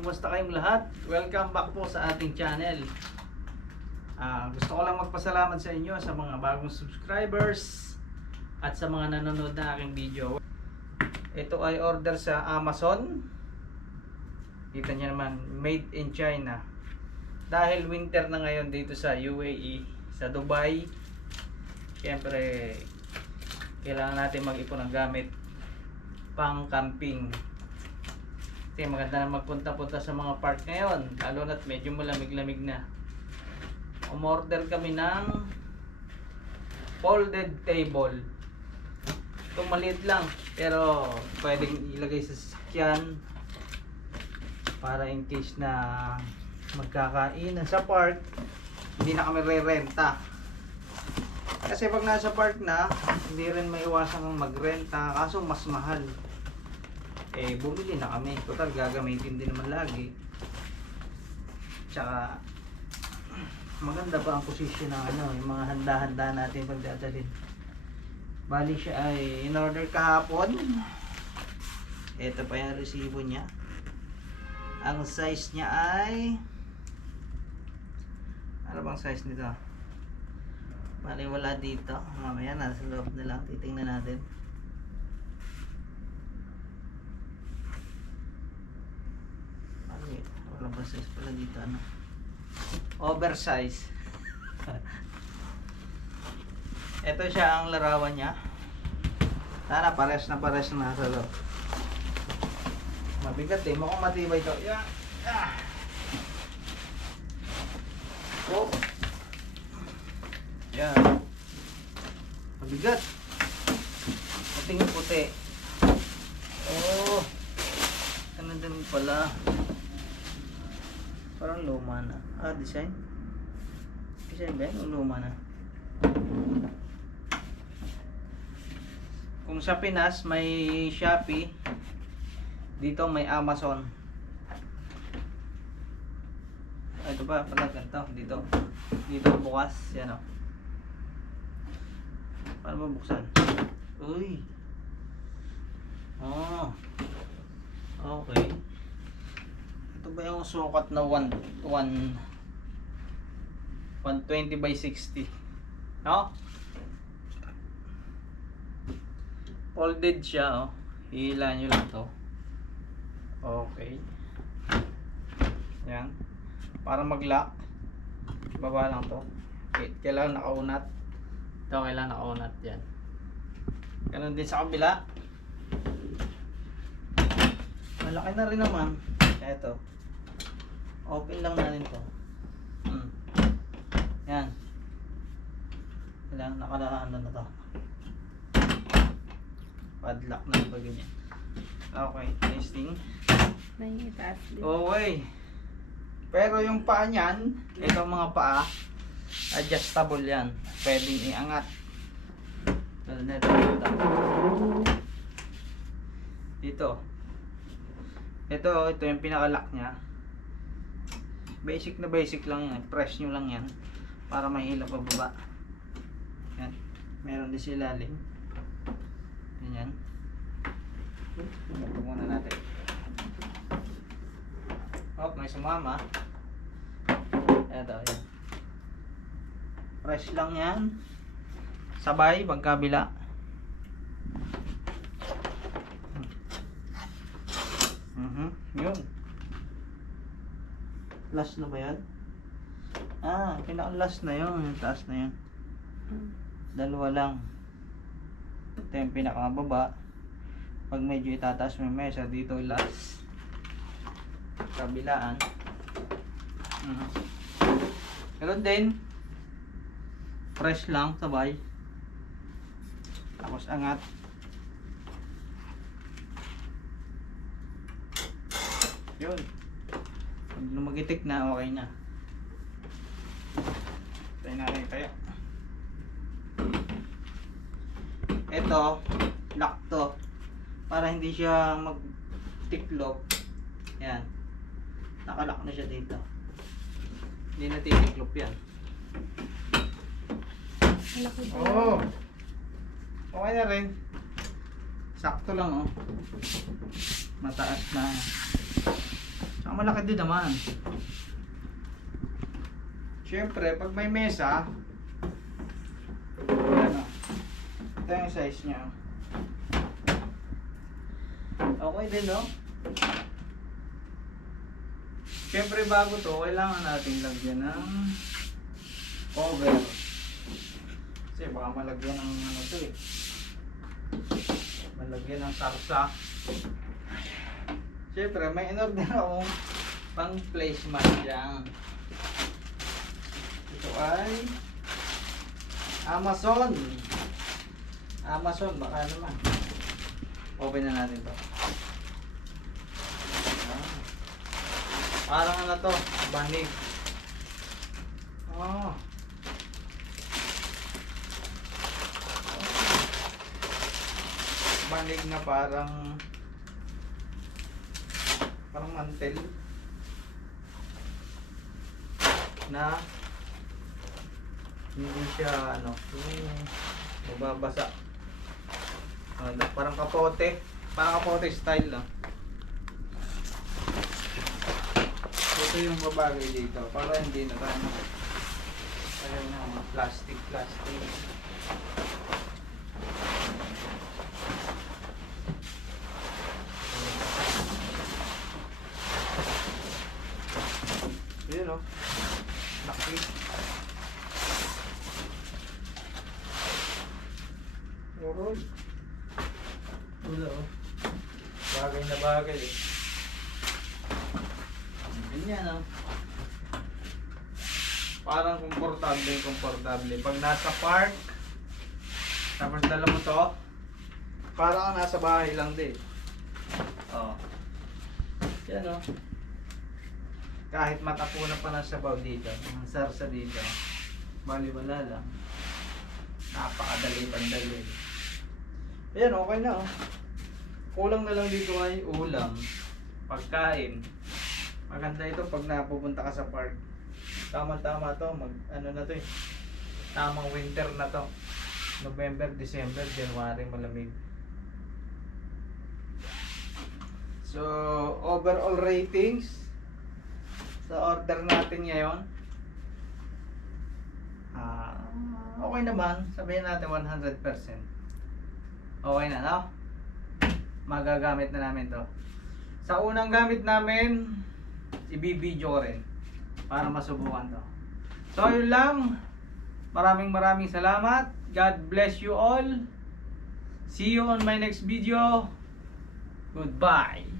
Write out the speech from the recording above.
kumusta kayong lahat? Welcome back po sa ating channel. Gusto ko lang magpasalamat sa inyo sa mga bagong subscribers at sa mga nanonood na aking video. Ito ay order sa Amazon. Kita niyo naman, made in China. Dahil winter na ngayon dito sa UAE, sa Dubai, siyempre kailangan natin mag-ipon ng gamit pang camping. Kasi maganda na magpunta-punta sa mga park ngayon, lalo na't medyo malamig-lamig na. Umorder kami ng folded table. Ito maliit lang, pero pwedeng ilagay sa sasakyan para in case na magkakainan sa park, hindi na kami re-renta. Kasi pag nasa park na, hindi rin maiwasan kang magrenta, kaso mas mahal. Bumili na kami. Total, gagamitin din naman lagi. Tsaka, maganda pa ang posisyon ng yung mga handa-handa natin pagdadalhin. Bali siya ay in-order kahapon. Ito pa yung resibo niya. Ang size niya ay... Ano bang size nito? Bali wala dito. Mamaya nasa loob na lang. Titingnan natin. Walang size pala dito, ano? Oversize. Ito siya ang larawan niya. Sana pares na nasa loob. Mabigat mukhang matibay ito. Yeah. Oh. Yan. Mabigat. Puting puti. Oh. Ganun din pala. Parang luma na. Design. Design ba yun? Luma na. Kung sa Pinas may Shopee, dito may Amazon. Ito pa pala ganito. Dito bukas. Yan o. Paano mabuksan? Uy. Okay. Ito ba yung sukat na 120 by 60? No? Folded siya, oh. Hila nyo lang to. Okay. Yan. Para mag-lock, baba lang to. Kailangan nakaunat. Ito kailangan nakaunat yan. Ganun din sa kabila. Malaki na rin naman. Eto. Open lang natin to. Yan. Kailangan nakalaan na to. Padlock na yung ganyan. Okay, testing. May itaas din. Okay. Pero yung paa niyan, itong mga paa, adjustable yan. Pwedeng iangat. Dito. Ito yung pinaka-lock niya. Basic na basic lang yan. Press nyo lang yan para mahila pababa. Yan. Meron din sila ilalim. Ganyan. Ito muna natin. May sumama. Ito, yan. Press lang yan. Sabay, pagkabila. Yun. Last na ba yan? Pinaka-last na yun. Yung taas na yun. Dalawa lang. Ito yung pinakababa. Pag medyo itataas mo yung mesa, dito last. Kabilaan. Meron din. Press lang, sabay. Tapos angat. Yun. Pag lumagitik na, okay na. Tayo natin kaya. Ito, lock to. Para hindi siya mag-tiklop. Yan. Nakalock na siya dito. Hindi na titiklop yan. Malaki po. Okay na rin. Sakto lang, Mataas na. malaki din naman. Siyempre, pag may mesa, ano, ito yung size niya. Okay din, no? Siyempre, bago to, kailangan natin lagyan ng cover. Kasi baka malagyan ng ano to eh. Malagyan ng sarsa. Siyempre, may in-order akong pang placement dyan. Ito ay Amazon. Amazon, baka naman. Open na natin to. Parang ano to, banig. Oh. Banig na parang mantel na hindi siya ano, mababasa. Parang kapote style lang. Ito yung babagay dito para hindi na tayo alam na mga plastic. Ayan o, laki. Oroy. Wala o, bagay na bagay eh. Ganyan o. Parang komportable. Pag nasa park, tapos dala mo to, parang nasa bahay lang din. Oh. Yan o. Kahit matapunan pa ng sabaw dito, ang sarsa dito, baliwala lang. Napakadali pandali. Ayan, okay na oh. Kulang na lang dito ay ulam, pagkain. Maganda ito pag napupunta ka sa park. Tama-tama to, ano na to eh. Tamang winter na to. November, December, January, malamig. So, overall ratings sa order natin ngayon, okay naman, sabihin natin 100%. Okay na, no? Magagamit na namin to. Sa unang gamit namin, i-video ko rin para masubukan to. So, yun lang. Maraming salamat. God bless you all. See you on my next video. Goodbye.